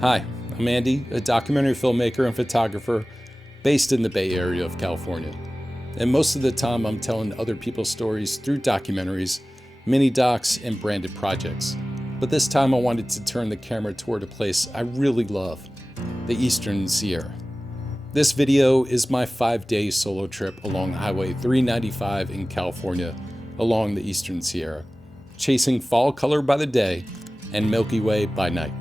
Hi, I'm Andy, a documentary filmmaker and photographer based in the Bay Area of California. And most of the time I'm telling other people's stories through documentaries, mini docs, and branded projects. But this time I wanted to turn the camera toward a place I really love, the Eastern Sierra. This video is my 5-day solo trip along Highway 395 in California along the Eastern Sierra, chasing fall color by the day and Milky Way by night.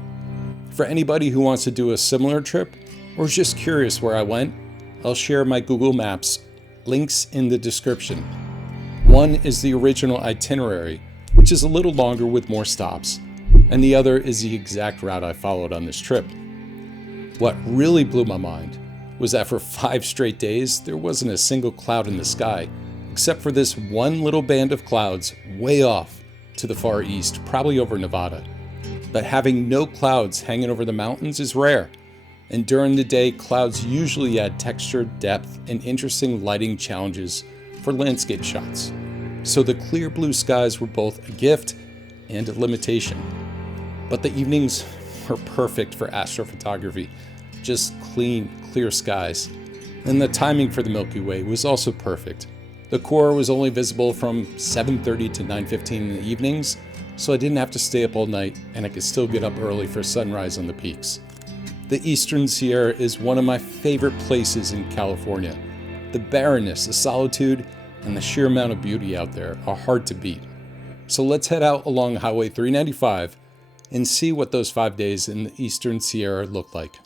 For anybody who wants to do a similar trip or is just curious where I went, I'll share my Google Maps links in the description. One is the original itinerary, which is a little longer with more stops, and the other is the exact route I followed on this trip. What really blew my mind was that for 5 straight days, there wasn't a single cloud in the sky, except for this one little band of clouds way off to the far east, probably over Nevada. But having no clouds hanging over the mountains is rare, and during the day, clouds usually add texture, depth, and interesting lighting challenges for landscape shots. So the clear blue skies were both a gift and a limitation. But the evenings were perfect for astrophotography, just clean, clear skies. And the timing for the Milky Way was also perfect. The core was only visible from 7:30 to 9:15 in the evenings, so I didn't have to stay up all night, and I could still get up early for sunrise on the peaks. The Eastern Sierra is one of my favorite places in California. The barrenness, the solitude, and the sheer amount of beauty out there are hard to beat. So let's head out along Highway 395 and see what those 5 days in the Eastern Sierra look like.